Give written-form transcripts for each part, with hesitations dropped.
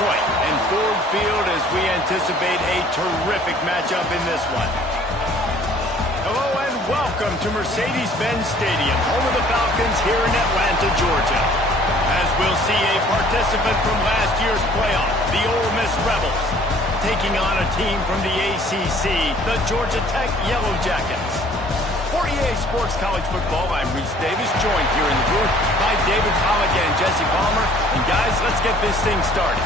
Detroit and Ford Field as we anticipate a terrific matchup in this one. Hello and welcome to Mercedes-Benz Stadium, home of the Falcons here in Atlanta, Georgia. As we'll see a participant from last year's playoff, the Ole Miss Rebels, taking on a team from the ACC, the Georgia Tech Yellow Jackets. For EA Sports College Football, I'm Reese Davis, joined here in the booth by David Pollack and Jesse Palmer. And guys, let's get this thing started.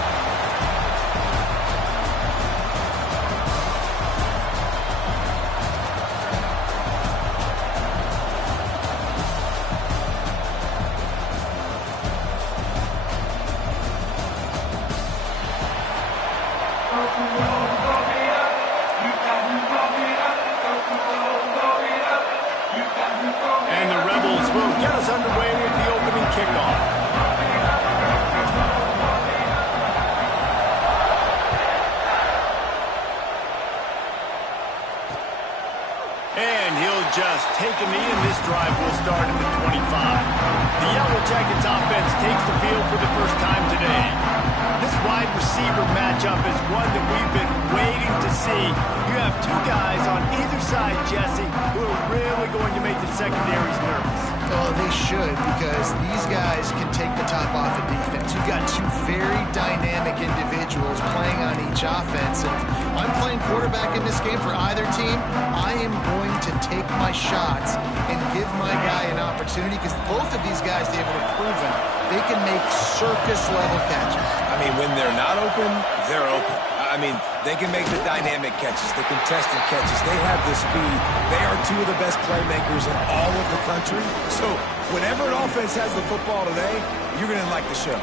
And the Rebels will get us underway with the opening kickoff. And he'll just take a knee, and this drive will start at the 25. The Yellow Jackets offense takes the field for the first time today. This wide receiver matchup is one that we've been waiting to see. You have two guys on either side, Jesse, who are really going to make the secondaries nervous. Oh, they should, because these guys can take the top off of defense. You've got two very dynamic individuals playing on each offense. And if I'm playing quarterback in this game for either team, I am going to take my shots and give my guy an opportunity, because both of these guys, they've proven they can make circus-level catches. I mean, when they're not open, they're open. I mean, they can make the dynamic catches, the contested catches. They have the speed. They are two of the best playmakers in all of the country. So whenever an offense has the football today, you're going to like the show.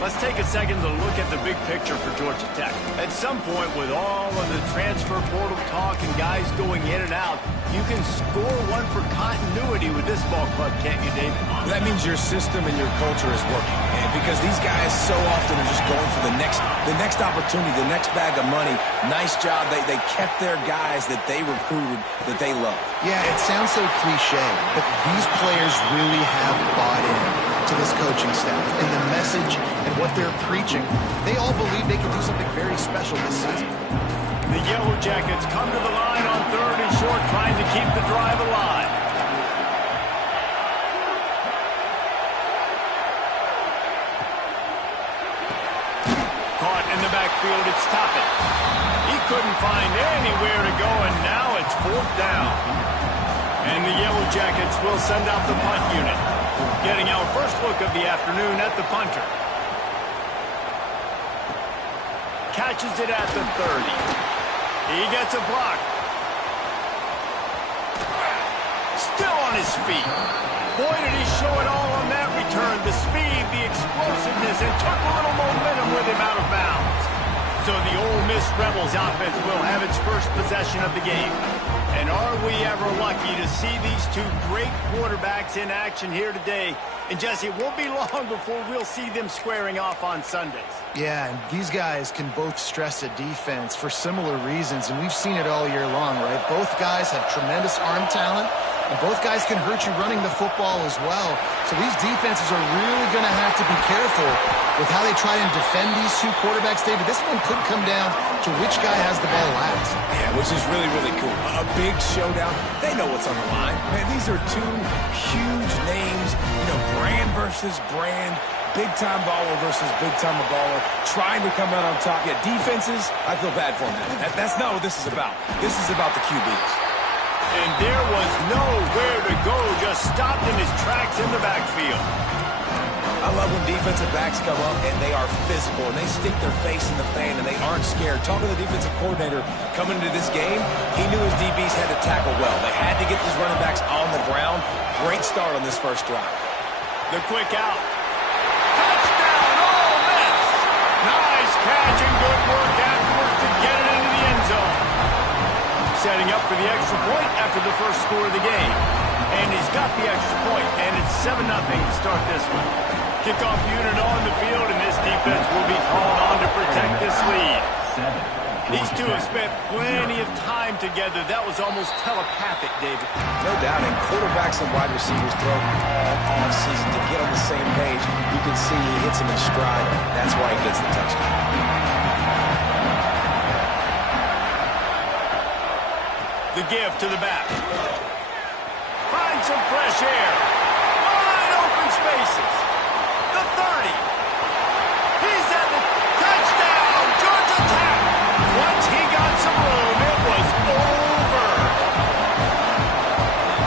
Let's take a second to look at the big picture for Georgia Tech. At some point, with all of the transfer portal talk and guys going in and out, you can score one for continuity with this ball club, can't you, Dave? That means your system and your culture is working. And because these guys so often are just going for the next opportunity, the next bag of money. Nice job. They kept their guys that they recruited, that they love. Yeah, it sounds so cliche, but these players really have bought in to this coaching staff and the message and what they're preaching. They all believe they can do something very special this season. The Yellow Jackets come to the line on 3rd and short, trying to keep the drive alive. Caught in the backfield, it's Toppin. He couldn't find anywhere to go, and now it's 4th down. And the Yellow Jackets will send out the punt unit. Getting our first look of the afternoon at the punter. Catches it at the 30. He gets a block. Still on his feet. Boy, did he show it all on that return. The speed, the explosiveness, and took a little momentum with him out of bounds. So the Ole Miss Rebels offense will have its first possession of the game. And are we ever lucky to see these two great quarterbacks in action here today? And Jesse, it won't be long before we'll see them squaring off on Sundays. Yeah, and these guys can both stress a defense for similar reasons, and we've seen it all year long, right? Both guys have tremendous arm talent, and both guys can hurt you running the football as well. So these defenses are really going to have to be careful with how they try and defend these two quarterbacks, David. This one could come down to which guy has the ball last. Yeah, which is really, really cool. A big showdown. They know what's on the line. Man, these are two huge names, brand versus brand, big-time baller versus big-time baller, trying to come out on top. Yeah, defenses, I feel bad for them. That's not what this is about. This is about the QBs. And there was nowhere to go, just stopped in his tracks in the backfield. I love when defensive backs come up and they are physical and they stick their face in the fan and they aren't scared. Talking to the defensive coordinator coming into this game, he knew his DBs had to tackle well. They had to get these running backs on the ground. Great start on this first drive. The quick out. Touchdown, Ole Miss! Nice catch and good work afterwards to get it into the end zone. Setting up for the extra point after the first score of the game. And he's got the extra point, and it's 7-0 to start this one. Kickoff unit on the field, and this defense will be called on to protect this lead. These two have spent plenty of time together. That was almost telepathic, David. No doubt, and quarterbacks and wide receivers throw all season to get on the same page. You can see hits him in stride. That's why he gets the touchdown. The give to the back. Find some fresh air. Wide open spaces. The 30. He's at the touchdown. Georgia Tech. Once he got some room, it was over.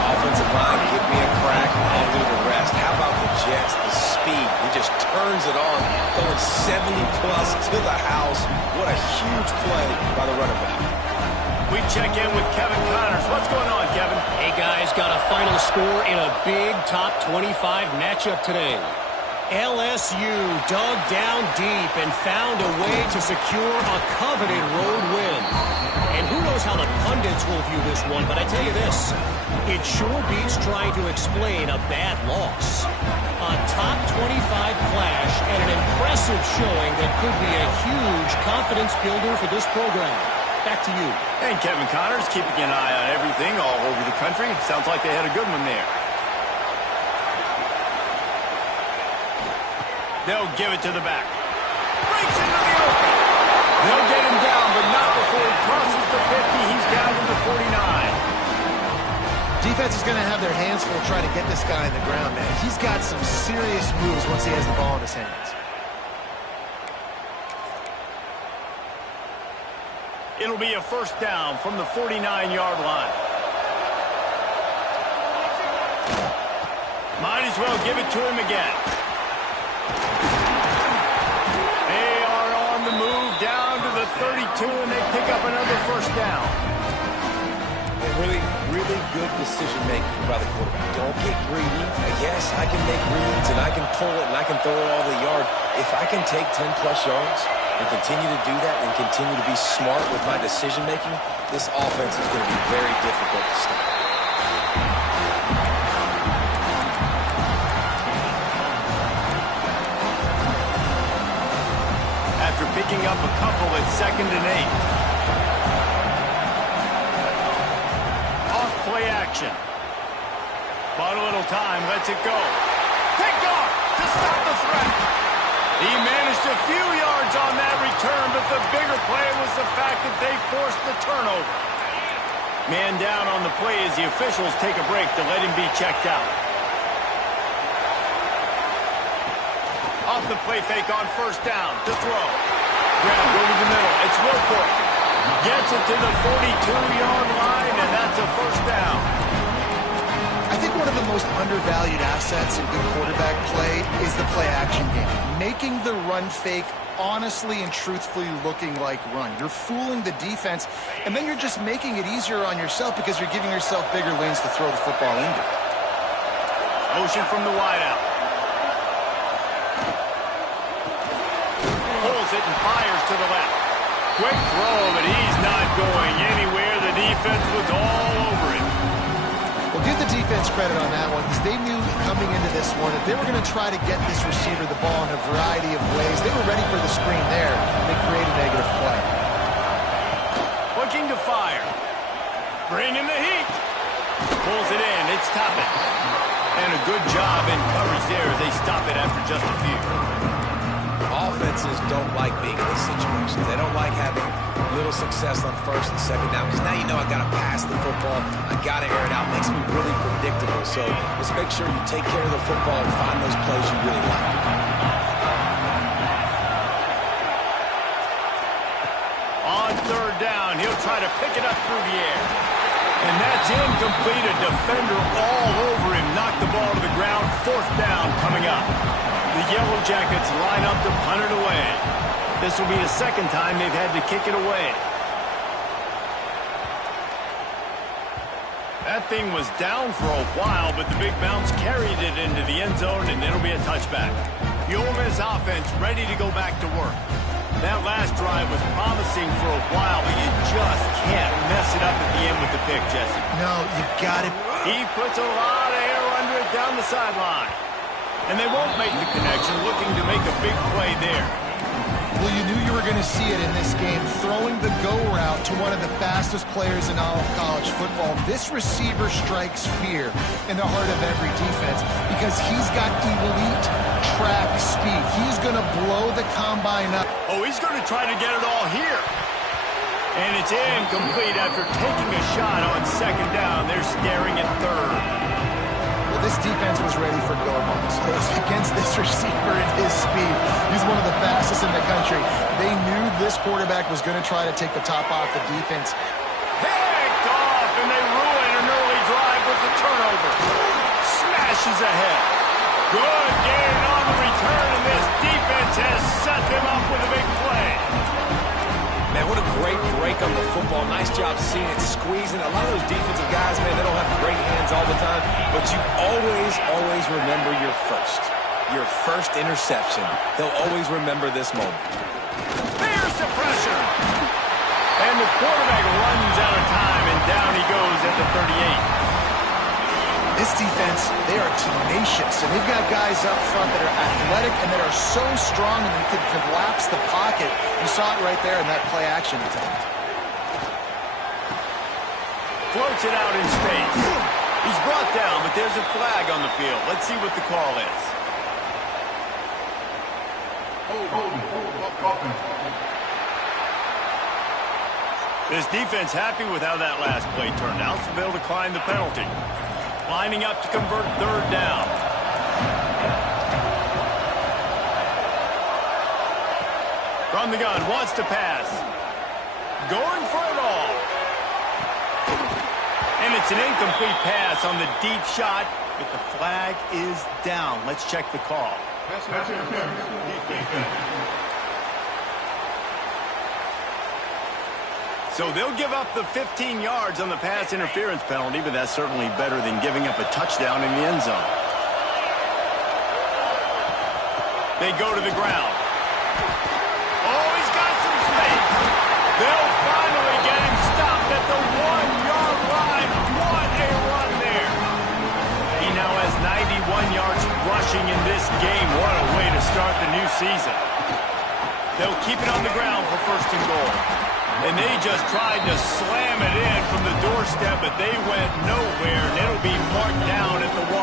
Offensive line, give me a crack, I'll do the rest. How about the Jets, the speed? He just turns it on, going 70-plus to the house. What a huge play by the running back. We check in with Kevin Connors. What's going on, Kevin? Hey, guys, got a final score in a big top 25 matchup today. LSU dug down deep and found a way to secure a coveted road win. And who knows how the pundits will view this one, but I tell you this, it sure beats trying to explain a bad loss. A top 25 clash and an impressive showing that could be a huge confidence builder for this program. Back to you. And Kevin Connors keeping an eye on everything all over the country. Sounds like they had a good one there. They'll give it to the back. Breaks into the open. They'll get him down, but not before he crosses the 50. He's down to the 49. Defense is going to have their hands full trying to get this guy in the ground, man. He's got some serious moves once he has the ball in his hands. It'll be a first down from the 49-yard line. Might as well give it to him again. They are on the move down to the 32, and they pick up another first down. Really, really good decision-making by the quarterback. Don't get greedy. Yes, I can make reads, and I can pull it, and I can throw it all the yard. If I can take 10-plus yards and continue to do that and continue to be smart with my decision-making, this offense is going to be very difficult to stop. After picking up a couple at 2nd and 8. Play action. Bought a little time, lets it go. Picked off to stop the threat. He managed a few yards on that return, but the bigger play was the fact that they forced the turnover. Man down on the play as the officials take a break to let him be checked out. Off the play fake on first down to throw. Grab over the middle. It's Wilfork. Gets it to the 42-yard line, and that's a first down. I think one of the most undervalued assets in good quarterback play is the play-action game. Making the run fake honestly and truthfully looking like run. You're fooling the defense, and then you're just making it easier on yourself because you're giving yourself bigger lanes to throw the football into. Motion from the wideout. Pulls it and fires to the left. Quick throw, but he's not going anywhere. The defense was all over him. Well, give the defense credit on that one because they knew coming into this one that they were going to try to get this receiver the ball in a variety of ways. They were ready for the screen there, and they created a negative play. Looking to fire. Bringing the heat. Pulls it in. It's Toppin. And a good job in coverage there as they stop it after just a few. Offenses don't like being in these situations. They don't like having little success on first and second down because now you know I got to pass the football. I got to air it out. It makes me really predictable. So let's make sure you take care of the football and find those plays you really like. On third down, he'll try to pick it up through the air. And that's incomplete. A defender all over him. Knocked the ball to the ground. Fourth down coming up. The Yellow Jackets line up to punt it away. This will be the second time they've had to kick it away. That thing was down for a while, but the big bounce carried it into the end zone, and it'll be a touchback. The Ole Miss offense ready to go back to work. That last drive was promising for a while, but you just can't mess it up at the end with the pick, Jesse. No, you got it. He puts a lot of air under it down the sideline. And they won't make the connection, looking to make a big play there. Well, you knew you were going to see it in this game, throwing the go route to one of the fastest players in all of college football. This receiver strikes fear in the heart of every defense because he's got elite track speed. He's going to blow the combine up. Oh, he's going to try to get it all here. And it's incomplete after taking a shot on second down. They're staring at third. Well, this defense was ready for go balls. Against this receiver and his speed, he's one of the fastest in the country. They knew this quarterback was going to try to take the top off the defense. Picked off, and they ruin an early drive with the turnover. Smashes ahead. Good gain on the return, and this defense has set them up with a big play. Man, what a great break on the football. Nice job seeing it squeezing. A lot of those defensive guys, man, they don't have great hands all the time, but you always remember your first interception. They'll always remember this moment. There's the pressure. And the quarterback runs out of time, and down he goes at the 38. This defense, they are tenacious, and they've got guys up front that are athletic and that are so strong and they can collapse the pocket. You saw it right there in that play-action attempt. Floats it out in space. He's brought down, but there's a flag on the field. Let's see what the call is. This defense happy with how that last play turned out, so they'll decline the penalty. Lining up to convert third down. From the gun, wants to pass. Going for it all. And it's an incomplete pass on the deep shot, but the flag is down. Let's check the call. So they'll give up the 15 yards on the pass interference penalty, but that's certainly better than giving up a touchdown in the end zone. They go to the ground. Oh, he's got some space. They'll finally get him stopped at the 1-yard line. What a run there. He now has 91 yards rushing in this game. What a way to start the new season. They'll keep it on the ground for first and goal. And they just tried to slam it in from the doorstep, but they went nowhere, and it'll be marked down at the 1.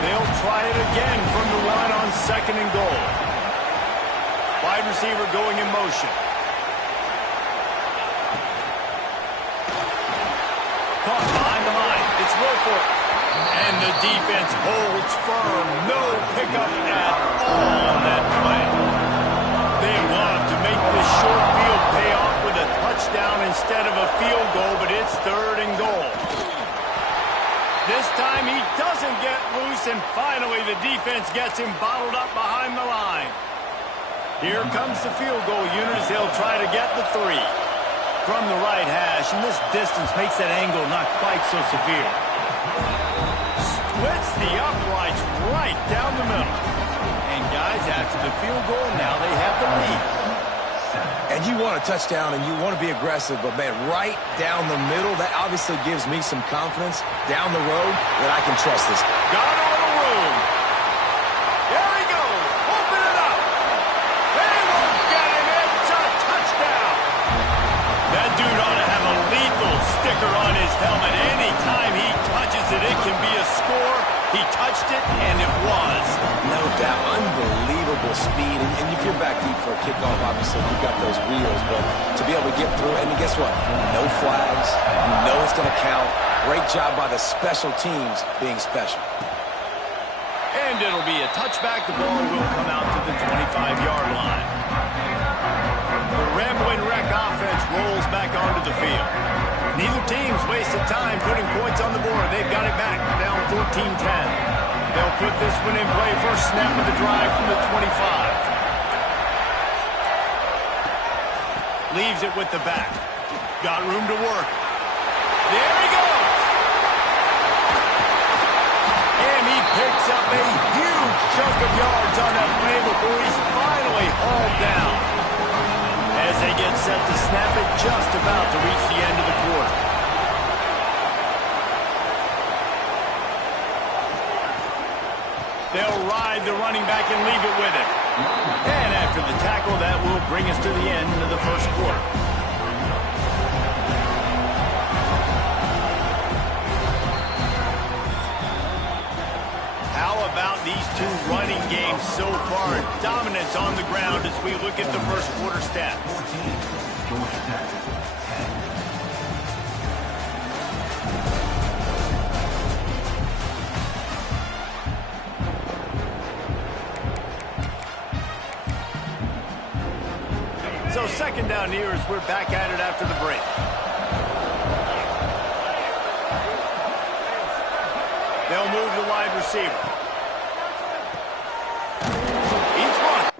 They'll try it again from the 1 on second and goal. Wide receiver going in motion. Caught behind the line. It's Wilford. And the defense holds firm. No pickup at all on that play. They love to make this short field pay off with a touchdown instead of a field goal, but it's third and goal. This time he doesn't get loose, and finally the defense gets him bottled up behind the line. Here comes the field goal unit as they'll try to get the 3. From the right hash, and this distance makes that angle not quite so severe. Splits the uprights right down the middle. And guys, after the field goal, now they have the lead. And you want a touchdown and you want to be aggressive, but man, right down the middle, that obviously gives me some confidence down the road that I can trust this. Got a little room. There he goes. Open it up. They won't get him. It's a touchdown. That dude ought to have a lethal sticker on his helmet. Anytime he touches it, it can be a score. He touched it, and it was. No doubt. Unbelievable speed. And if you're back deep for a kickoff, obviously you've got those wheels. But to be able to get through, and guess what? No flags. You know it's going to count. Great job by the special teams being special. And it'll be a touchback. The ball will come out to the 25-yard line. The Rambling Wreck offense rolls back onto the field. Neither team's wasted time putting points on the board. They've got it back, down 14-10. They'll put this one in play. First snap of the drive from the 25. Leaves it with the back. Got room to work. There he goes. And he picks up a huge chunk of yards on that play before he's finally hauled down. As they get set to snap it, just about to reach the end of the quarter. They'll ride the running back and leave it with him. And after the tackle, that will bring us to the end of the first quarter. How about these two running games so far? Dominance on the ground as we look at the first quarter stats. So second down here as we're back at it after the break. They'll move the wide receiver. He's run.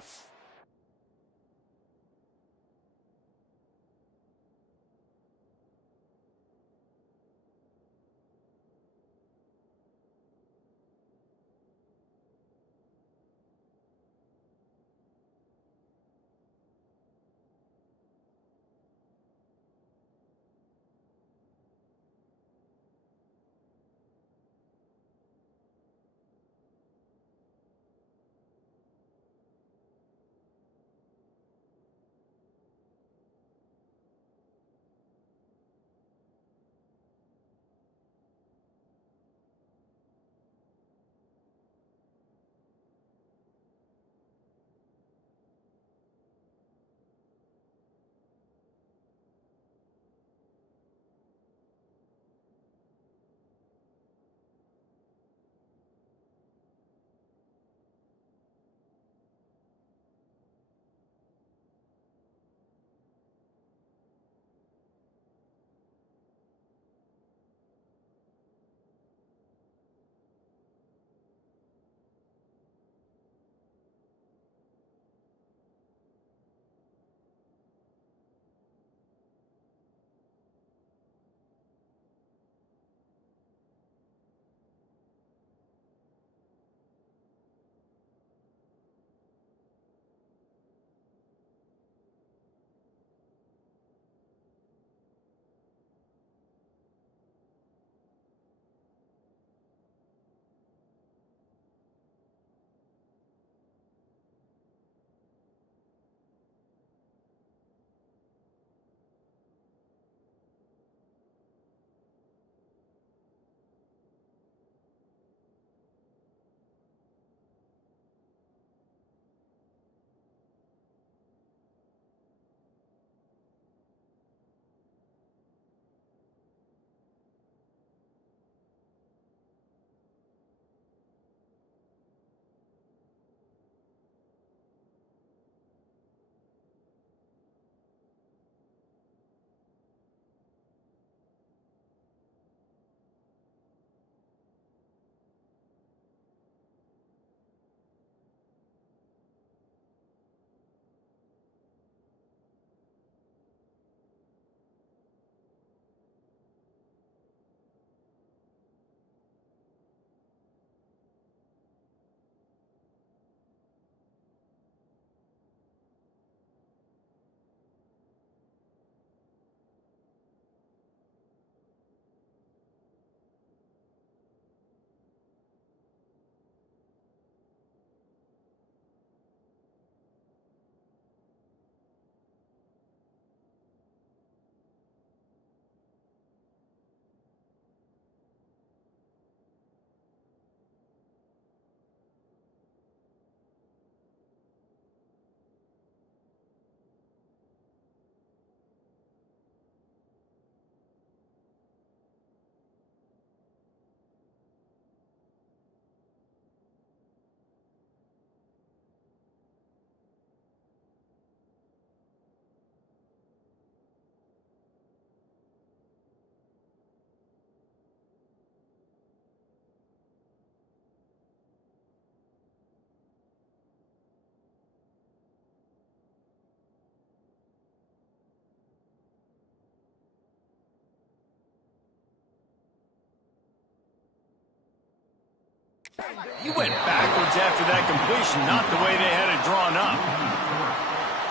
He went backwards after that completion, not the way they had it drawn up.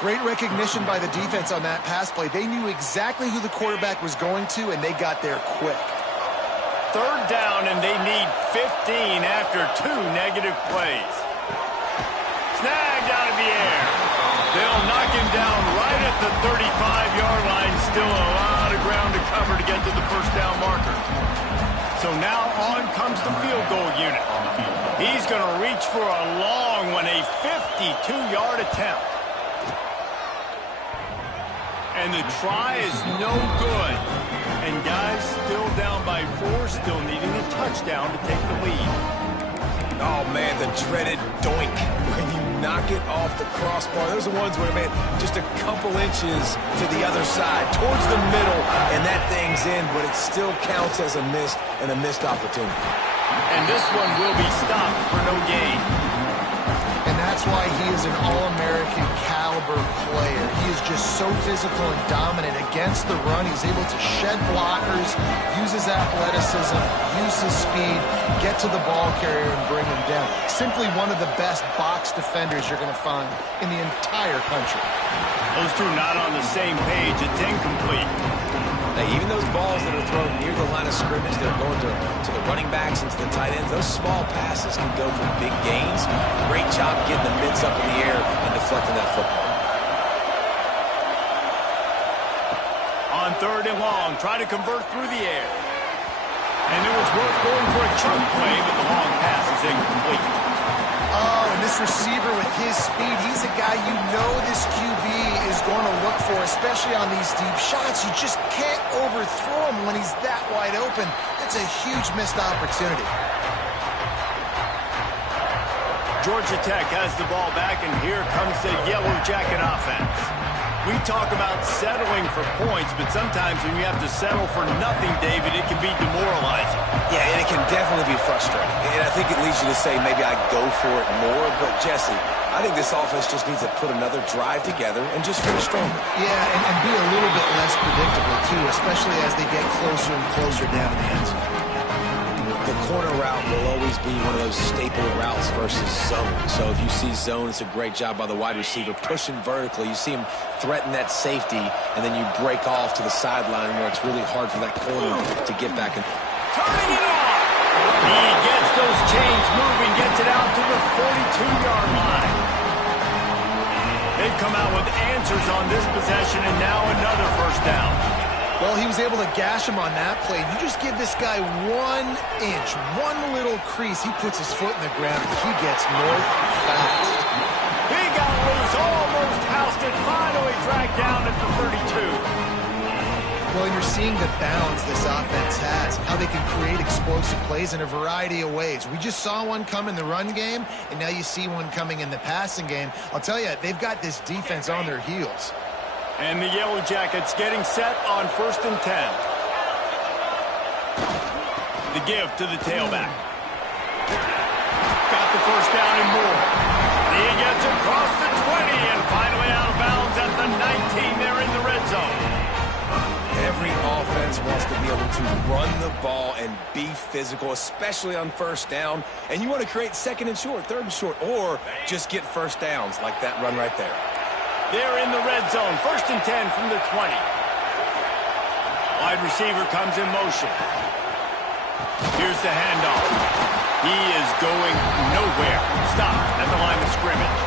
Great recognition by the defense on that pass play. They knew exactly who the quarterback was going to, and they got there quick. Third down, and they need 15 after 2 negative plays. Snagged out of the air. They'll knock him down right at the 35-yard line. Still a lot of ground to cover to get to the first down marker. So now on comes the field goal unit. He's going to reach for a long one, a 52-yard attempt. And the try is no good. And guys, still down by 4, still needing a touchdown to take the lead. Oh, man, the dreaded doink when you knock it off the crossbar. Those are ones where, man, just a couple inches to the other side, towards the middle, and that thing's in, but it still counts as a missed opportunity. And this one will be stopped for no gain. And that's why he is an All-American caliber player. He is just so physical and dominant against the run. He's able to shed blockers, use his athleticism, use his speed, get to the ball carrier and bring him down. Simply one of the best box defenders you're going to find in the entire country. Those two not on the same page. It's incomplete. Hey, even those balls that are thrown near the line of scrimmage that are going to the running backs and to the tight ends, those small passes can go for big gains. Great job getting the mitts up in the air and deflecting that football. On 3rd and long, try to convert through the air. And it was worth going for a chunk play, but the long pass is incomplete. Oh, and this receiver with his speed, he's a guy you know this QB is going to look for, especially on these deep shots. You just can't overthrow him when he's that wide open. That's a huge missed opportunity. Georgia Tech has the ball back, and here comes the Yellow Jacket offense. We talk about settling for points, but sometimes when you have to settle for nothing, David, it can be demoralizing. Yeah, and it can definitely be frustrating. And I think it leads you to say maybe I'd go for it more. But, Jesse, I think this offense just needs to put another drive together and just finish stronger. Yeah, and be a little bit less predictable, too, especially as they get closer and closer down the end zone. The corner route will always be one of those staple routes versus zone. So if you see zone, it's a great job by the wide receiver pushing vertically. You see him threaten that safety, and then you break off to the sideline where it's really hard for that corner to get back in. Turning it on! He gets those chains moving, gets it out to the 42-yard line. They've come out with answers on this possession, and now another first down. Well, he was able to gash him on that play. You just give this guy 1 inch, one little crease. He puts his foot in the ground, and he gets north fast. He got loose, almost housed it, finally dragged down at the 32. Well, you're seeing the balance this offense has, how they can create explosive plays in a variety of ways. We just saw one come in the run game, and now you see one coming in the passing game. I'll tell you, they've got this defense on their heels. And the Yellow Jackets getting set on 1st and 10. The give to the tailback. Got the first down and more. He gets across the 20 and finally out of bounds at the 19 there in the red zone. Every offense wants to be able to run the ball and be physical, especially on 1st down. And you want to create 2nd and short, 3rd and short, or just get first downs like that run right there. They're in the red zone. 1st and 10 from the 20. Wide receiver comes in motion. Here's the handoff. He is going nowhere. Stop at the line of scrimmage.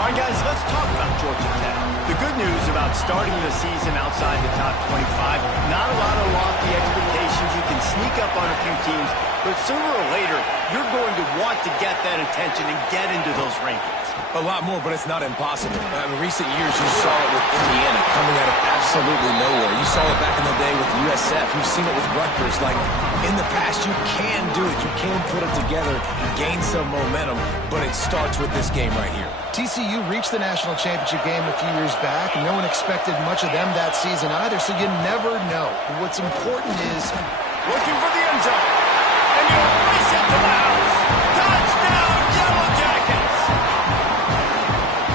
All right, guys, let's talk about Georgia Tech. The good news about starting the season outside the top 25, not a lot of lofty expectations. You can sneak up on a few teams, but sooner or later, you're going to want to get that attention and get into those rankings. A lot more, but it's not impossible. In recent years, you saw it with Indiana coming out of absolutely nowhere. You saw it back in the day with USF. You've seen it with Rutgers. Like, in the past, you can do it. You can put it together, gain some momentum, but it starts with this game right here. TCU reached the national championship game a few years back, and no one expected much of them that season either, so you never know. What's important is looking for the end zone, and you'll race it to the house. Touchdown, Yellow Jackets!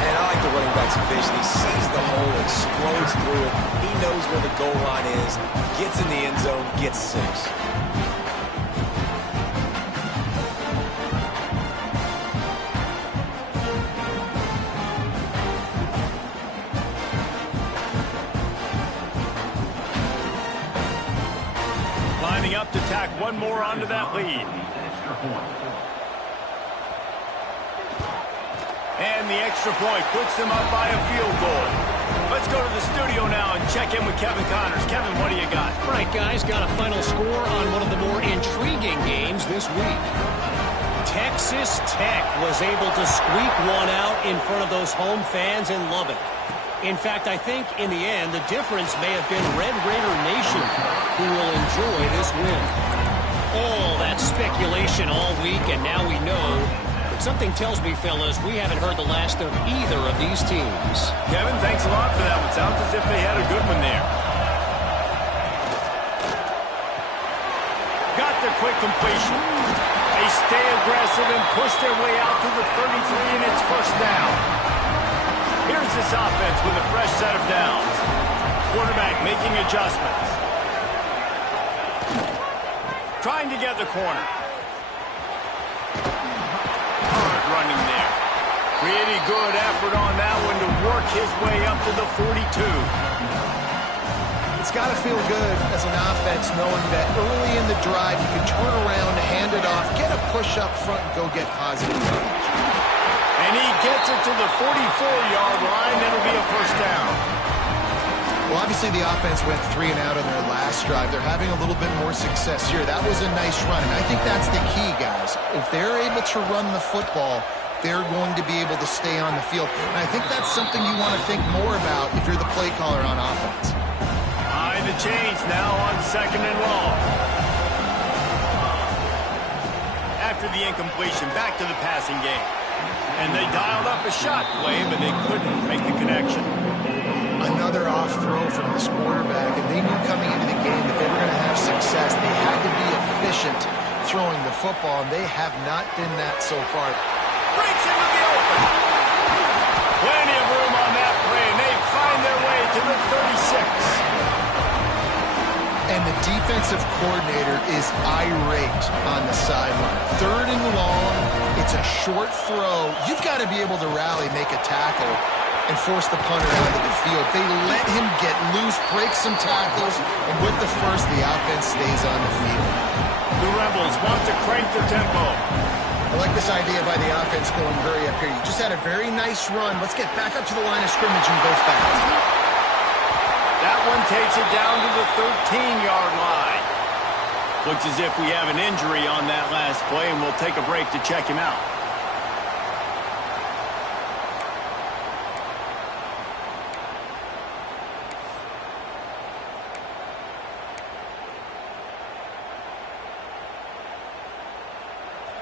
And I like the running back's vision. He sees the hole, explodes through it. He knows where the goal line is, gets in the end zone, gets 6. Lining up to tack one more onto that lead. And the extra point puts them up by a field goal. Let's go to the studio now and check in with Kevin Connors. Kevin, what do you got? All right, guys, got a final score on one of the more intriguing games this week. Texas Tech was able to squeak one out in front of those home fans in Lubbock. In fact, I think in the end, the difference may have been Red Raider Nation who will enjoy this win. All that speculation all week, and now we know. But something tells me, fellas, we haven't heard the last of either of these teams. Kevin, thanks a lot for that one. Sounds as if they had a good one there. Got the quick completion. They stay aggressive and push their way out to the 33, and it's first down. Here's this offense with a fresh set of downs. Quarterback making adjustments. Trying to get the corner. Hard running there. Pretty good effort on that one to work his way up to the 42. It's got to feel good as an offense knowing that early in the drive you can turn around, hand it off, get a push up front, and go get positive yardage. And he gets it to the 44-yard line. It'll be a first down. Well, obviously the offense went 3 and out on their last drive. They're having a little bit more success here. That was a nice run, and I think that's the key, guys. If they're able to run the football, they're going to be able to stay on the field. And I think that's something you want to think more about if you're the play caller on offense. High the chains now on 2nd and long. After the incompletion, back to the passing game. And they dialed up a shot play, but they couldn't make the connection. Another off throw from this quarterback, and they knew coming into the game that they were going to have success. They had to be efficient throwing the football, and they have not been that so far. Breaks into the open. Plenty of room on that play, and they find their way to the 36. And the defensive coordinator is irate on the sideline. 3rd and long, it's a short throw. You've got to be able to rally, make a tackle, and force the punter out of the field. They let him get loose, break some tackles, and with the first, the offense stays on the field. The Rebels want to crank the tempo. I like this idea by the offense going hurry up here. You just had a very nice run. Let's get back up to the line of scrimmage and go fast. That one takes it down to the 13-yard line. Looks as if we have an injury on that last play, and we'll take a break to check him out.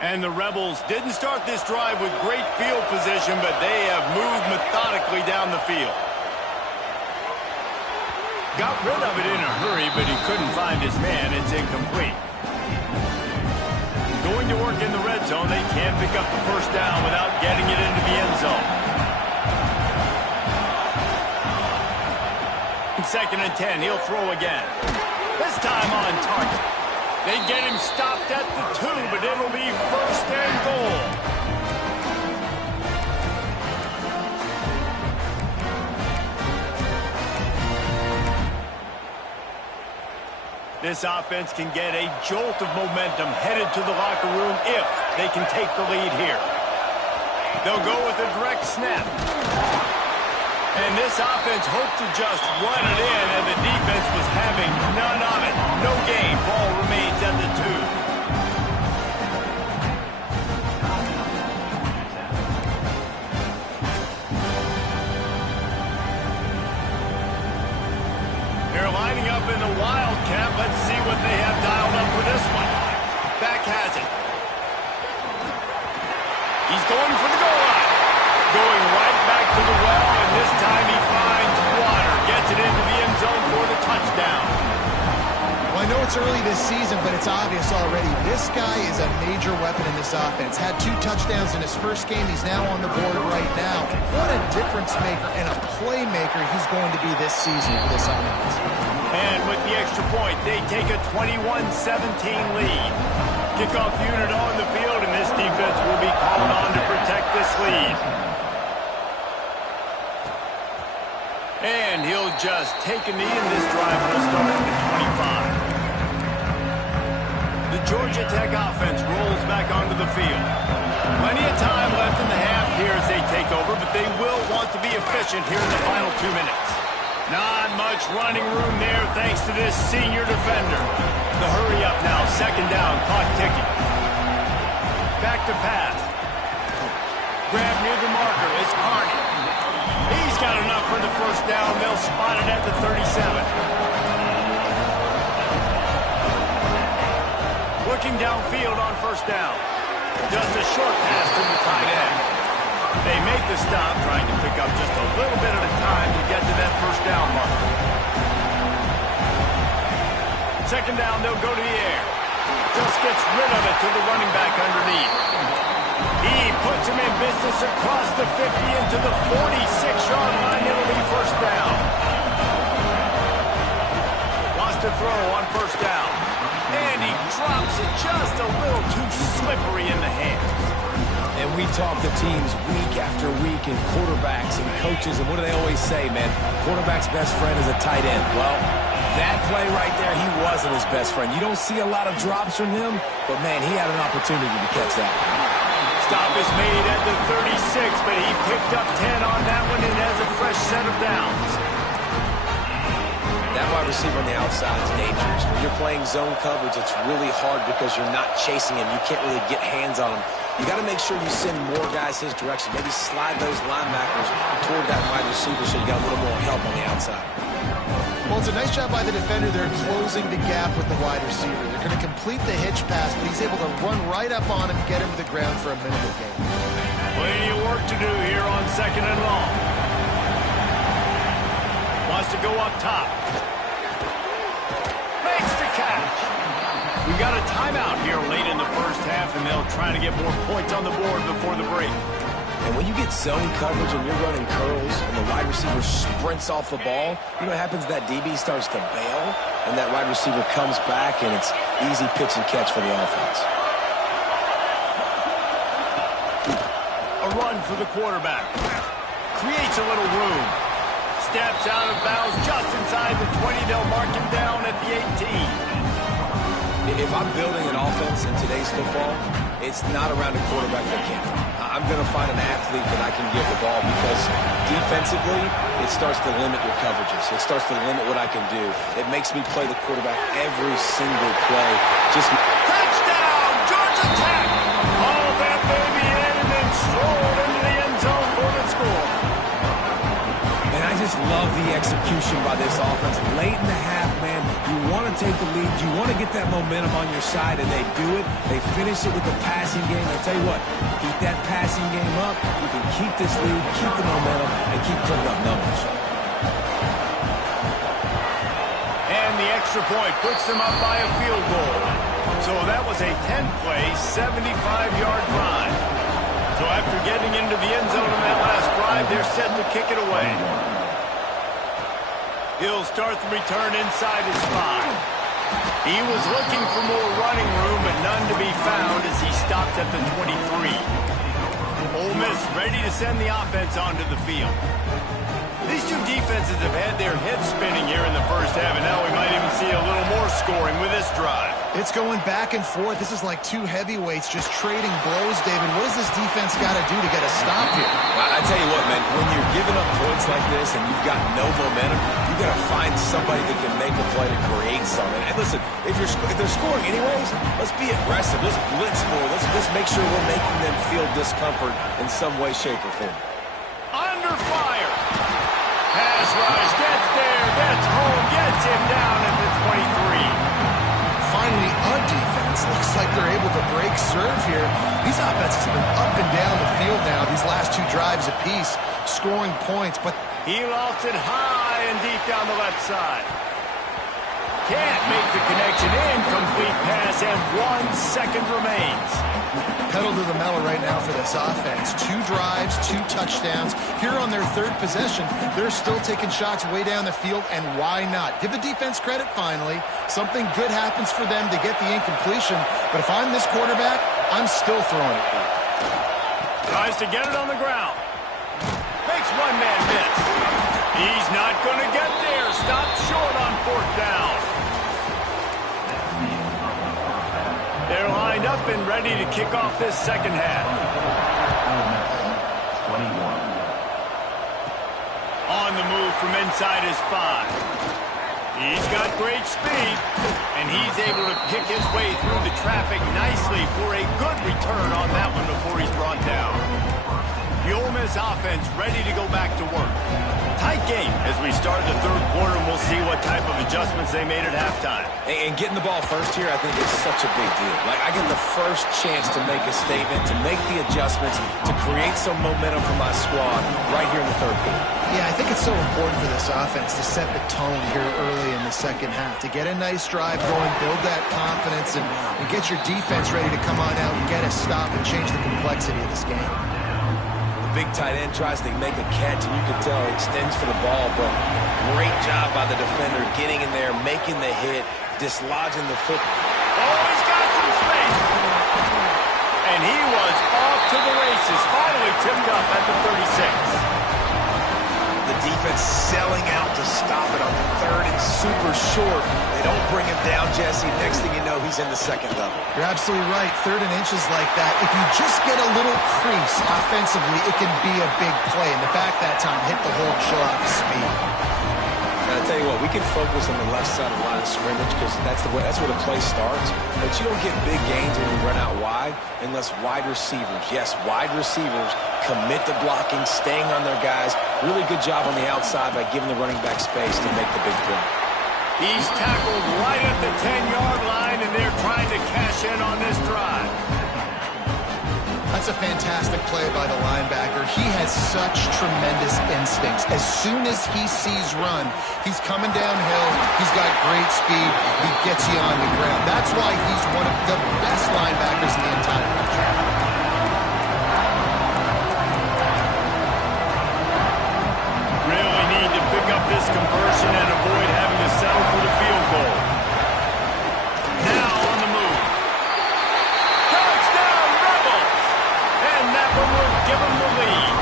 And the Rebels didn't start this drive with great field position, but they have moved methodically down the field. Got rid of it in a hurry, but he couldn't find his man. It's incomplete. Going to work in the red zone. They can't pick up the first down without getting it into the end zone. 2nd and 10. He'll throw again. This time on target. They get him stopped at the 2, but it'll be 1st and goal. This offense can get a jolt of momentum headed to the locker room if they can take the lead here. They'll go with a direct snap. And this offense hoped to just run it in, and the defense was having none of it. No gain. Ball remains at the 2. They're lining up in the Wildcat. Let's see what they have dialed up for this one. Back has it. He's going for the goal line. Going right back to the well, and this time he finds water. Gets it into the end zone for the touchdown. Well, I know it's early this season, but it's obvious already. This guy is a major weapon in this offense. Had 2 touchdowns in his first game. He's now on the board right now. What a difference maker and a playmaker he's going to be this season for this offense. And with the extra point, they take a 21-17 lead. Kickoff unit on the field, and this defense will be called on to protect this lead. And he'll just take a knee, and this drive will start at the 25. The Georgia Tech offense rolls back onto the field. Plenty of time left in the half here as they take over, but they will want to be efficient here in the final 2 minutes. Not much running room there thanks to this senior defender. The hurry up now, second down, clock ticking. Back to pass. Grab near the marker, it's Carney. He's got enough for the first down. They'll spot it at the 37. Looking downfield on first down. Just a short pass to the tight end. They make the stop, trying to pick up just a little bit at a time to get to that first down mark. Second down, they'll go to the air. Just gets rid of it to the running back underneath. He puts him in business across the 50 into the 46-yard line. It'll be first down. Wants to throw on first down. And he drops it just a little too slippery in the hands. And we talk to teams week after week and quarterbacks and coaches, and what do they always say, man? Quarterback's best friend is a tight end. Well, that play right there, he wasn't his best friend. You don't see a lot of drops from him, but, man, he had an opportunity to catch that. Stop is made at the 36, but he picked up 10 on that one and has a fresh set of downs. That wide receiver on the outside is dangerous. When you're playing zone coverage, it's really hard because you're not chasing him. You can't really get hands on him. You got to make sure you send more guys his direction. Maybe slide those linebackers toward that wide receiver so you got a little more help on the outside. Well, it's a nice job by the defender. They're closing the gap with the wide receiver. They're going to complete the hitch pass, but he's able to run right up on him and get him to the ground for a minimal gain. Plenty of work to do here on second and long. Wants to go up top. Makes the catch. We got a timeout here late in the first half, and they'll try to get more points on the board before the break. And when you get zone coverage and you're running curls and the wide receiver sprints off the ball, you know what happens? That DB starts to bail, and that wide receiver comes back, and it's easy pitch and catch for the offense. A run for the quarterback. Creates a little room. Steps out of bounds just inside the 20. They'll mark him down at the 18. If I'm building an offense in today's football, it's not around a quarterback that can't. I'm going to find an athlete that I can give the ball because defensively, it starts to limit your coverages. It starts to limit what I can do. It makes me play the quarterback every single play. Touchdown, Georgia Tech! Hauled that baby in and then strolled into the end zone for the score. And I just love the execution by this offense. Late in the half, man, you want to take the lead. You want to get that momentum on your side, and they do it. They finish it with the passing game. I tell you what, keep that passing game up. You can keep this lead, keep the momentum, and keep putting up numbers. And the extra point puts them up by a field goal. So that was a 10-play, 75-yard drive. So after getting into the end zone on that last drive, they're set to kick it away. He'll start the return inside his 5. He was looking for more running room, but none to be found as he stopped at the 23. Ole Miss ready to send the offense onto the field. These two defenses have had their heads spinning here in the first half, and now we might even see a little more scoring with this drive. It's going back and forth. This is like two heavyweights just trading blows, David. What does this defense got to do to get a stop here? I tell you what, man, when you're giving up points like this and you've got no momentum, you got to find somebody that can make a play to create something. And listen, if they're scoring anyways, let's be aggressive. Let's blitz more. Let's make sure we're making them feel discomfort in some way, shape, or form. Under fire. Pass rush, gets there, gets home, gets him down at the 23. Finally, a defense. Looks like they're able to break serve here. These offenses have been up and down the field now, these last two drives apiece, scoring points. But he lost it high and deep down the left side. Can't make the connection. Incomplete pass, and 1 second remains. Pedal to the metal right now for this offense. 2 drives, 2 touchdowns. Here on their third possession, they're still taking shots way down the field, and why not? Give the defense credit finally. Something good happens for them to get the incompletion, but if I'm this quarterback, I'm still throwing it. Tries to get it on the ground. Makes one man miss. He's not going to get there. Stopped short on 4th down. They're lined up and ready to kick off this second half. On the move from end inside his 5. He's got great speed, and he's able to pick his way through the traffic nicely for a good return on that one before he's brought down. The Ole Miss offense ready to go back to work. Tight game as we start the third quarter, and we'll see what type of adjustments they made at halftime. And getting the ball first here, I think, is such a big deal. Like, I get the first chance to make a statement, to make the adjustments, to create some momentum for my squad right here in the third quarter. Yeah, I think it's so important for this offense to set the tone here early in the second half, to get a nice drive going, build that confidence, and get your defense ready to come on out and get a stop and change the complexity of this game. Big tight end tries to make a catch, and you can tell he extends for the ball, but great job by the defender getting in there, making the hit, dislodging the foot. Oh, he's got some space. And he was off to the races, finally tipped up at the 36. The defense selling out to stop it on the third and super short. They don't bring him down, Jesse. Next thing you know, he's in the second level. You're absolutely right. Third and inches like that, if you just get a little crease offensively, it can be a big play. And the back that time hit the hole, show off the speed. And I tell you what, we can focus on the left side of the line of scrimmage because that's where the play starts. But you don't get big gains when you run out wide unless wide receivers, yes, wide receivers, commit to blocking, staying on their guys. Really good job on the outside by giving the running back space to make the big play. He's tackled right at the 10-yard line, and they're trying to cash in on this drive. That's a fantastic play by the linebacker. He has such tremendous instincts. As soon as he sees run, he's coming downhill. He's got great speed. He gets you on the ground. That's why he's one of the best linebackers in the entire country. Really need to pick up this conversion and avoid having to settle for the field goal. Now on the move. Touchdown, Rebels! And that one will give them the lead.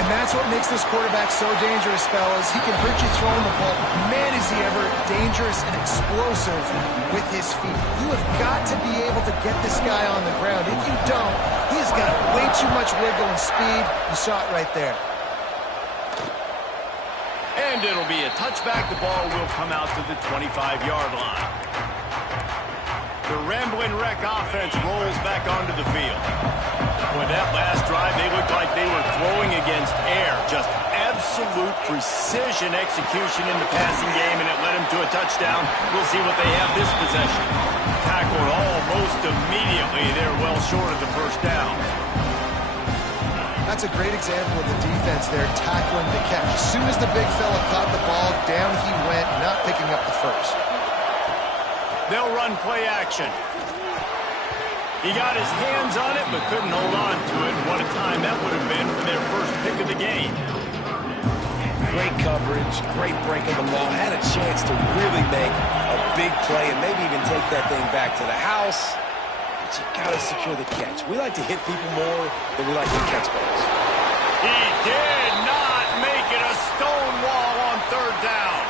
And that's what makes this quarterback so dangerous, fellas. He can hurt you throwing the ball. Man, is he ever dangerous and explosive with his feet. You have got to be able to get this guy on the ground. If you don't, he's got way too much wiggle and speed. You saw it right there. And it'll be a touchback. The ball will come out to the 25-yard line. The Ramblin' Wreck offense rolls back onto the field. With that last drive, they looked like they were throwing against air. Just absolute precision execution in the passing game, and it led them to a touchdown. We'll see what they have this possession. Tackled almost immediately. They're well short of the first down. That's a great example of the defense there, tackling the catch. As soon as the big fella caught the ball, down he went, not picking up the first. They'll run play action. He got his hands on it, but couldn't hold on to it. What a time that would have been for their first pick of the game. Great coverage, great break of the ball. Had a chance to really make a big play and maybe even take that thing back to the house. But you got to secure the catch. We like to hit people more than we like to catch balls. He did not make it a stone wall on third down.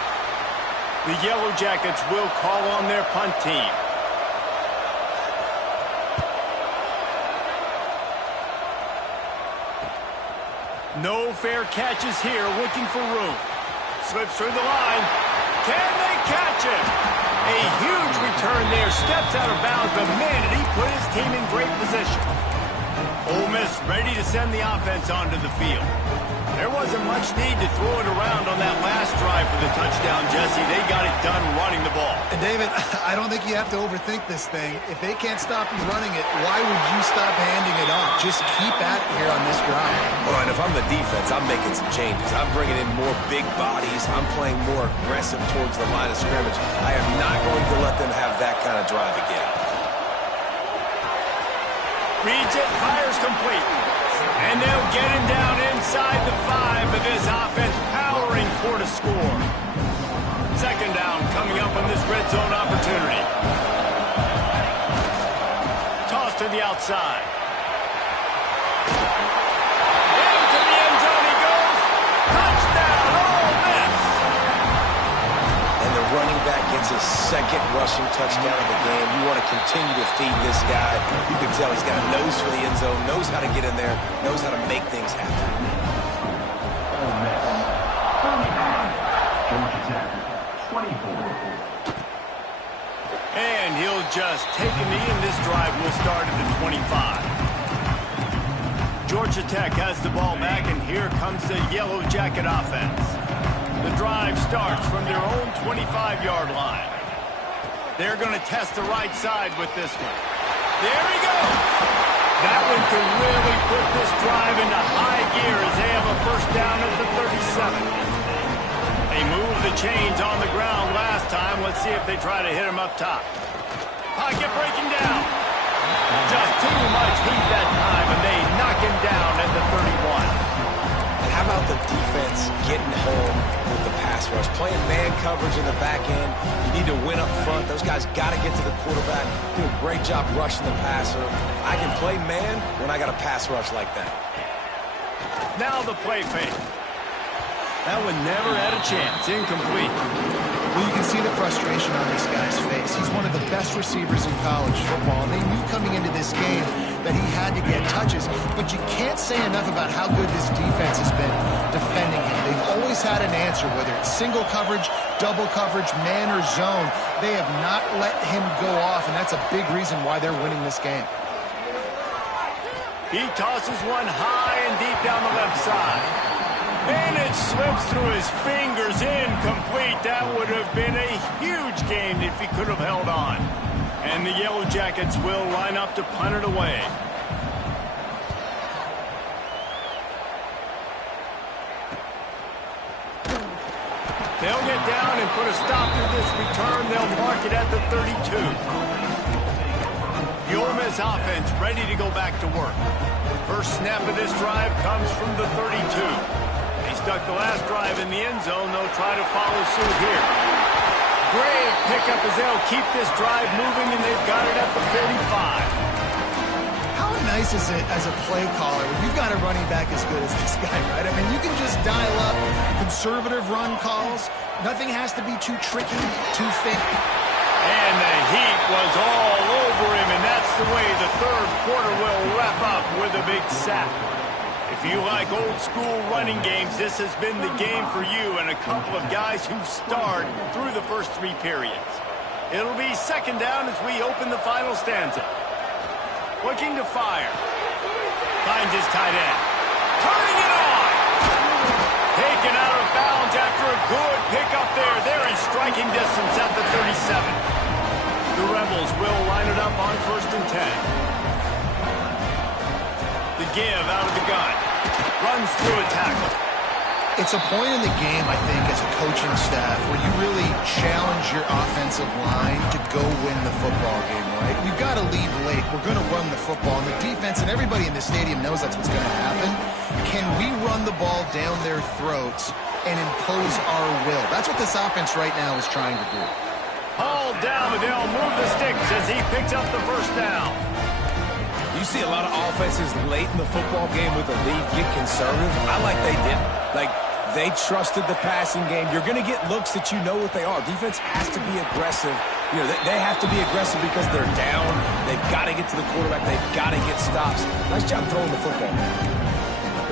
The Yellow Jackets will call on their punt team. No fair catches here, looking for room. Slips through the line. Can they catch it? A huge return there. Steps out of bounds, but man, did he put his team in great position. Ole Miss ready to send the offense onto the field. There wasn't much need to throw it around on that last drive for the touchdown, Jesse. They got it done running the ball. And David, I don't think you have to overthink this thing. If they can't stop you running it, why would you stop handing it off? Just keep at it here on this drive. Well, and if I'm the defense, I'm making some changes. I'm bringing in more big bodies. I'm playing more aggressive towards the line of scrimmage. I am not going to let them have that kind of drive again. Reads it, fires complete. And they'll get him down inside the 5, but this offense powering for to score. Second down coming up on this red zone opportunity. Toss to the outside. Into the end zone he goes. Touchdown, Ole Miss. And the running back gets his second rushing touchdown of the game. You want to continue to feed this guy. You can tell he's got a nose for the end zone, knows how to get in there, knows how to make things happen. And he'll just take a knee, and this drive will start at the 25. Georgia Tech has the ball back, and here comes the Yellow Jacket offense. The drive starts from their own 25-yard line. They're going to test the right side with this one. There he goes. That one could really put this drive into high gear as they have a first down at the 37. They moved the chains on the ground last time. Let's see if they try to hit him up top. Pocket breaking down. Just too much heat that time, and they knock him down at the 31. And how about the defense getting home with the pass rush? Playing man coverage in the back end. You need to win up front. Those guys got to get to the quarterback. Do a great job rushing the passer. I can play man when I got a pass rush like that. Now the play fake. That one never had a chance. Incomplete. Well, you can see the frustration on this guy's face. He's one of the best receivers in college football, and they knew coming into this game that he had to get touches. But you can't say enough about how good this defense has been defending him. They've always had an answer, whether it's single coverage, double coverage, man or zone. They have not let him go off, and that's a big reason why they're winning this game. He tosses one high and deep down the left side. And it slips through his fingers, incomplete. That would have been a huge gain if he could have held on. And the Yellow Jackets will line up to punt it away. They'll get down and put a stop to this return. They'll mark it at the 32. The Ole Miss offense ready to go back to work. First snap of this drive comes from the 32. Stuck the last drive in the end zone. They'll try to follow suit here. Great pickup as they'll keep this drive moving, and they've got it at the 45. How nice is it as a play caller when you've got a running back as good as this guy, right? I mean, you can just dial up conservative run calls. Nothing has to be too tricky, too fake. And the heat was all over him, and that's the way the third quarter will wrap up with a big sack. If you like old-school running games, this has been the game for you and a couple of guys who starred through the first three periods. It'll be second down as we open the final stanza. Looking to fire. Finds his tight end. Turning it on! Taken out of bounds after a good pickup there. They're in striking distance at the 37. The Rebels will line it up on 1st and 10. The give out of the gun. Runs through a tackle. It's a point in the game, I think, as a coaching staff where you really challenge your offensive line to go win the football game, right? We've got to lead late. We're going to run the football. And the defense and everybody in the stadium knows that's what's going to happen. Can we run the ball down their throats and impose our will? That's what this offense right now is trying to do. Hauled down, but they'll move the sticks as he picks up the first down. You see a lot of offenses late in the football game with the lead get conservative. I like they didn't. Like, they trusted the passing game. You're going to get looks that you know what they are. Defense has to be aggressive. You know, they have to be aggressive because they're down. They've got to get to the quarterback. They've got to get stops. Nice job throwing the football.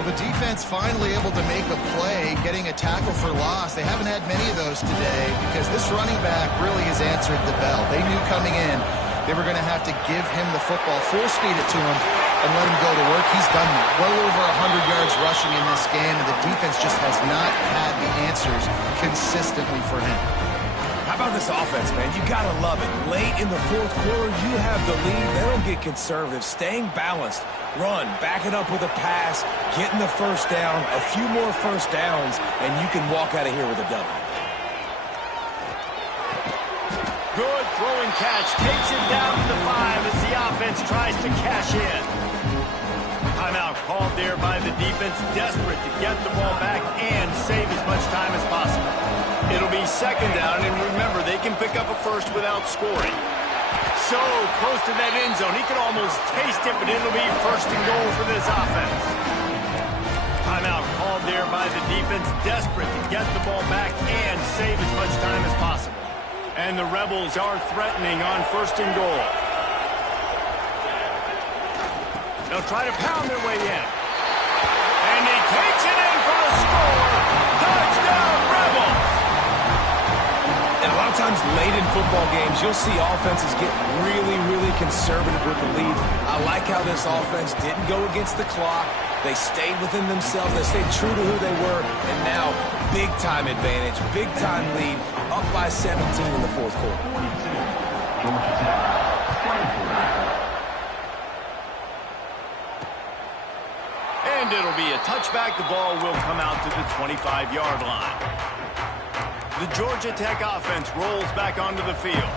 Well, the defense finally able to make a play, getting a tackle for loss. They haven't had many of those today because this running back really has answered the bell. They knew coming in they were going to have to give him the football, full speed it to him, and let him go to work. He's done that. Well over 100 yards rushing in this game, and the defense just has not had the answers consistently for him. How about this offense, man? You got to love it. Late in the fourth quarter, you have the lead. They don't get conservative. Staying balanced. Run, back it up with a pass, getting the first down, a few more first downs, and you can walk out of here with a W. Good throwing catch. Takes it down to the 5 as the offense tries to cash in. Timeout called there by the defense, desperate to get the ball back and save as much time as possible. It'll be second down, and remember, they can pick up a first without scoring. So close to that end zone. He could almost taste it, but it'll be first and goal for this offense. Timeout called there by the defense, desperate to get the ball back and save as much time as possible. And the Rebels are threatening on first and goal. They'll try to pound their way in. And he takes it in for the score. Touchdown, Rebels! And times late in football games, you'll see offenses get really, really conservative with the lead. I like how this offense didn't go against the clock. They stayed within themselves. They stayed true to who they were. And now, big-time advantage, big-time lead, up by 17 in the fourth quarter. And it'll be a touchback. The ball will come out to the 25-yard line. The Georgia Tech offense rolls back onto the field.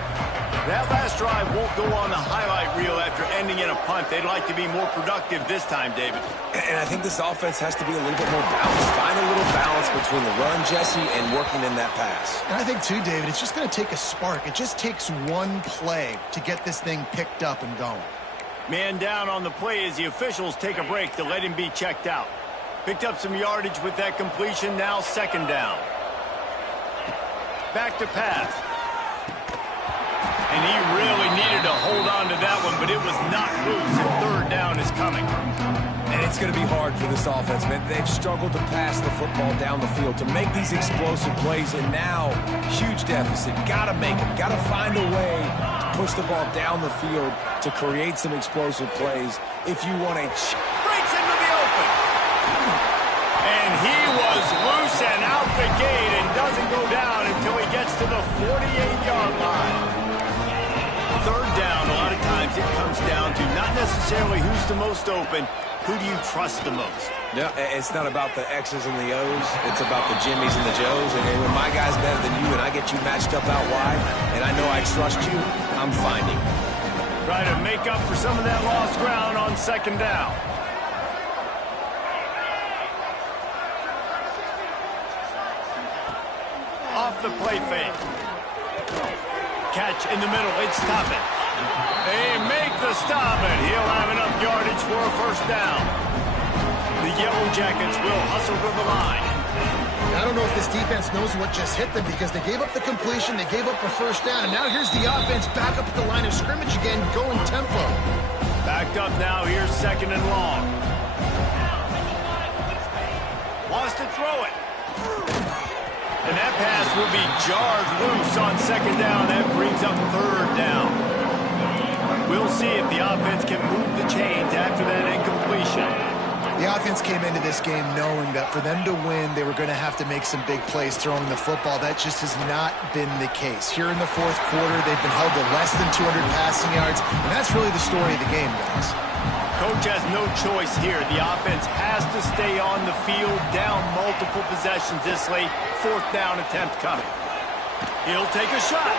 That last drive won't go on the highlight reel after ending in a punt. They'd like to be more productive this time, David. And I think this offense has to be a little bit more balanced. Find a little balance between the run, Jesse, and working in that pass. And I think, too, David, it's just going to take a spark. It just takes one play to get this thing picked up and going. Man down on the play as the officials take a break to let him be checked out. Picked up some yardage with that completion. Now second down. Back to pass. And he really needed to hold on to that one, but it was not loose, and third down is coming. And it's going to be hard for this offense, man. They've struggled to pass the football down the field, to make these explosive plays, and now, huge deficit. Got to make it. Got to find a way to push the ball down the field to create some explosive plays if you want to... Breaks into the open. And he was loose and out the gate and doesn't go down until he gets to the 48-yard line. Third down, a lot of times it comes down to not necessarily who's the most open, who do you trust the most? No, it's not about the X's and the O's. It's about the Jimmies and the Joes. And when my guy's better than you and I get you matched up out wide, and I know I trust you, I'm finding. Try to make up for some of that lost ground on second down. Off the play fake. Catch in the middle. It's Toppin. They make the stop, and he'll have enough yardage for a first down. The Yellow Jackets will hustle to the line. I don't know if this defense knows what just hit them because they gave up the completion, they gave up a first down, and now here's the offense back up at the line of scrimmage again, going tempo. Backed up now. Here's second and long. Wants to throw it. And that pass will be jarred loose on second down. That brings up third down. We'll see if the offense can move the chains after that incompletion. The offense came into this game knowing that for them to win, they were going to have to make some big plays throwing the football. That just has not been the case. Here in the fourth quarter, they've been held to less than 200 passing yards, and that's really the story of the game, guys. Coach has no choice here. The offense has to stay on the field, down multiple possessions this late. Fourth down attempt coming. He'll take a shot.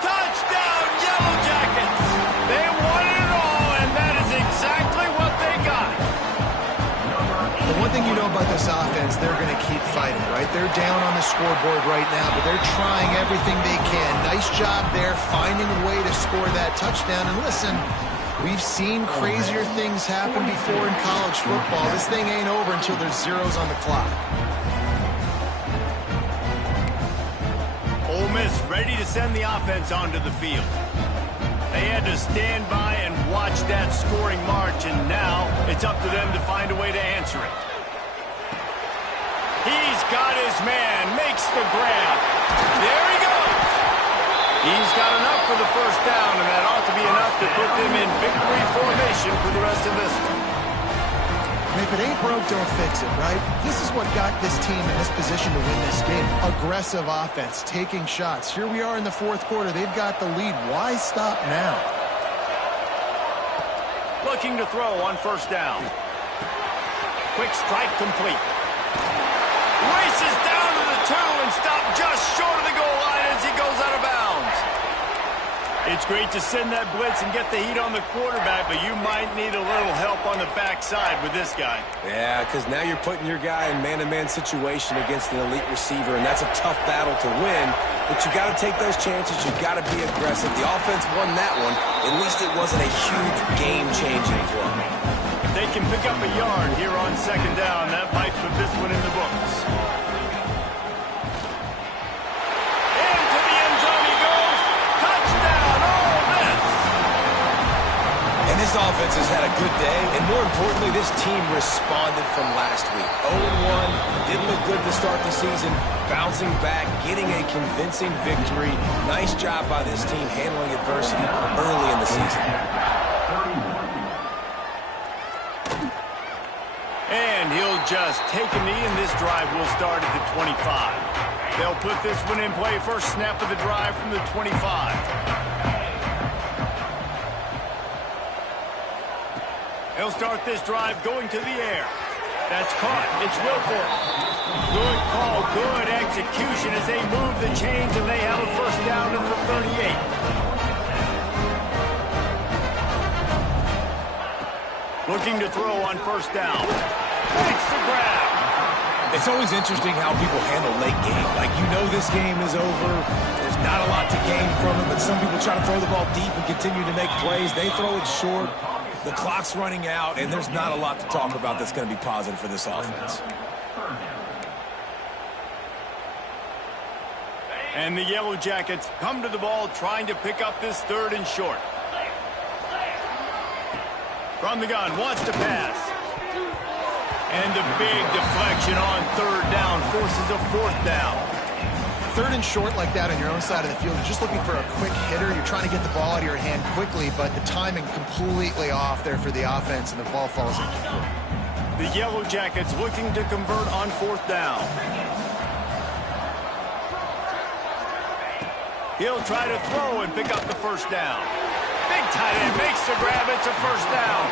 Touchdown, Yellow Jackets! They won it all, and that is exactly what they got. The one thing you know about this offense, they're going to keep fighting, right? They're down on the scoreboard right now, but they're trying everything they can. Nice job there, finding a way to score that touchdown. And listen, we've seen crazier things happen before in college football. This thing ain't over until there's zeros on the clock. Ole Miss ready to send the offense onto the field. They had to stand by and watch that scoring march, and now it's up to them to find a way to answer it. He's got his man, makes the grab. There he goes. He's got enough for the first down, and that ought to be enough to put them in victory formation for the rest of this one. And if it ain't broke, don't fix it, right? This is what got this team in this position to win this game. Aggressive offense, taking shots. Here we are in the fourth quarter. They've got the lead. Why stop now? Looking to throw on first down. Quick strike complete. Races down to the 2 and stopped just short of the goal line as he goes out of bounds. It's great to send that blitz and get the heat on the quarterback, but you might need a little help on the backside with this guy. Yeah, because now you're putting your guy in man-to-man situation against an elite receiver, and that's a tough battle to win. But you got to take those chances. You got to be aggressive. The offense won that one. At least it wasn't a huge game-changing play. If they can pick up a yard here on second down, that might put this one in the books. Into the end zone he goes. Touchdown, Ole Miss! And this offense has had a good day, and more importantly, this team responded from last week. 0-1, didn't look good to start the season, bouncing back, getting a convincing victory. Nice job by this team handling adversity early in the season. And he'll just take a knee, and this drive will start at the 25. They'll put this one in play first snap of the drive from the 25. He'll start this drive going to the air. That's caught. It's Wilfork. Good call, good execution as they move the chains, and they have a first down to the 38. Looking to throw on first down. Makes the grab. It's always interesting how people handle late game. Like, you know this game is over. There's not a lot to gain from it, but some people try to throw the ball deep and continue to make plays. They throw it short. The clock's running out, and there's not a lot to talk about that's going to be positive for this offense. And the Yellow Jackets come to the ball trying to pick up this third and short. From the gun, wants to pass. And the big deflection on third down forces a fourth down. Third and short like that on your own side of the field, you're just looking for a quick hitter. You're trying to get the ball out of your hand quickly, but the timing completely off there for the offense, and the ball falls incomplete. The Yellow Jackets looking to convert on fourth down. He'll try to throw and pick up the first down. Big tight end makes the grab. It's a first down.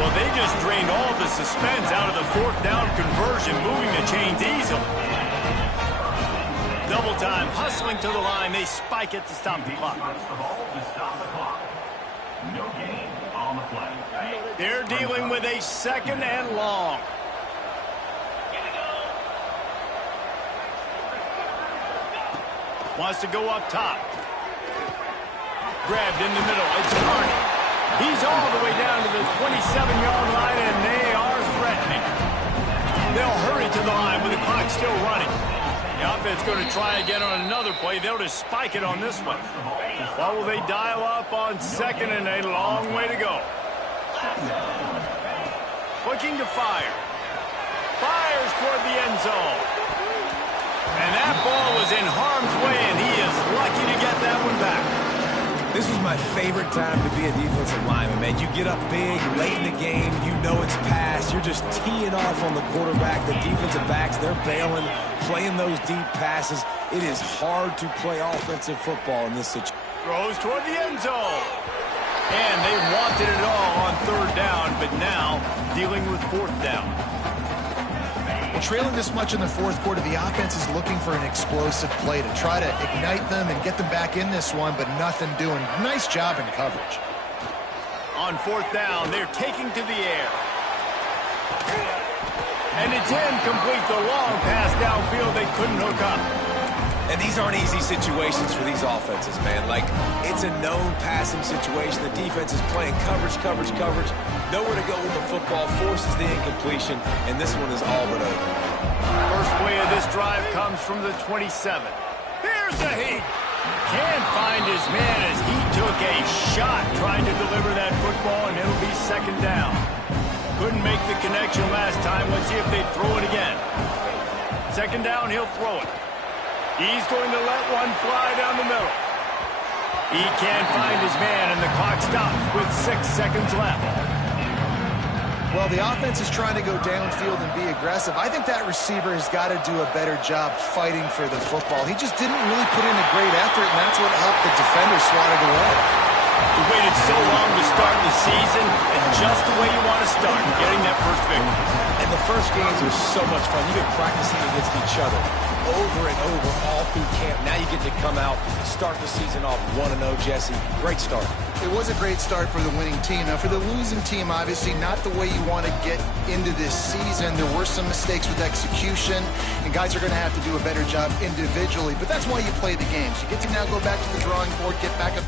Well, they just drained all the suspense out of the fourth down conversion, moving the chains easily. Double time, hustling to the line. They spike it to stop the clock. They're dealing with a second and long. Wants to go up top. Grabbed in the middle. It's Carney. He's all the way down to the 27-yard line, and they are threatening. They'll hurry to the line with the clock still running. The offense going to try again on another play. They'll just spike it on this one. Well, will they dial up on second, and a long way to go. Looking to fire. Fires toward the end zone. And that ball was in harm's way, and he is lucky to get that one back. This was my favorite time to be a defensive lineman, man. You get up big, late in the game, you know it's past. You're just teeing off on the quarterback. The defensive backs, they're bailing, playing those deep passes. It is hard to play offensive football in this situation. Throws toward the end zone. And they wanted it all on third down, but now dealing with fourth down. Well, trailing this much in the fourth quarter, the offense is looking for an explosive play to try to ignite them and get them back in this one, but nothing doing. Nice job in coverage. On fourth down, they're taking to the air. And it's incomplete. The long pass downfield, they couldn't hook up. And these aren't easy situations for these offenses, man. Like, it's a known passing situation. The defense is playing coverage. Nowhere to go with the football, forces the incompletion, and this one is all but over. First play of this drive comes from the 27. Here's a heat. Can't find his man as he took a shot trying to deliver that football, and it'll be second down. Couldn't make the connection last time. Let's see if they throw it again. Second down, he'll throw it. He's going to let one fly down the middle. He can't find his man, and the clock stops with 6 seconds left. Well, the offense is trying to go downfield and be aggressive. I think that receiver has got to do a better job fighting for the football. He just didn't really put in a great effort, and that's what helped the defender swat it away. You waited so long to start the season, and just the way you want to start, getting that first victory. And the first games were so much fun. You've been practicing against each other over and over all through camp. Now you get to come out, start the season off 1-0, Jesse. Great start. It was a great start for the winning team. Now, for the losing team, obviously not the way you want to get into this season. There were some mistakes with execution, and guys are going to have to do a better job individually. But that's why you play the games. You get to now go back to the drawing board, get back up.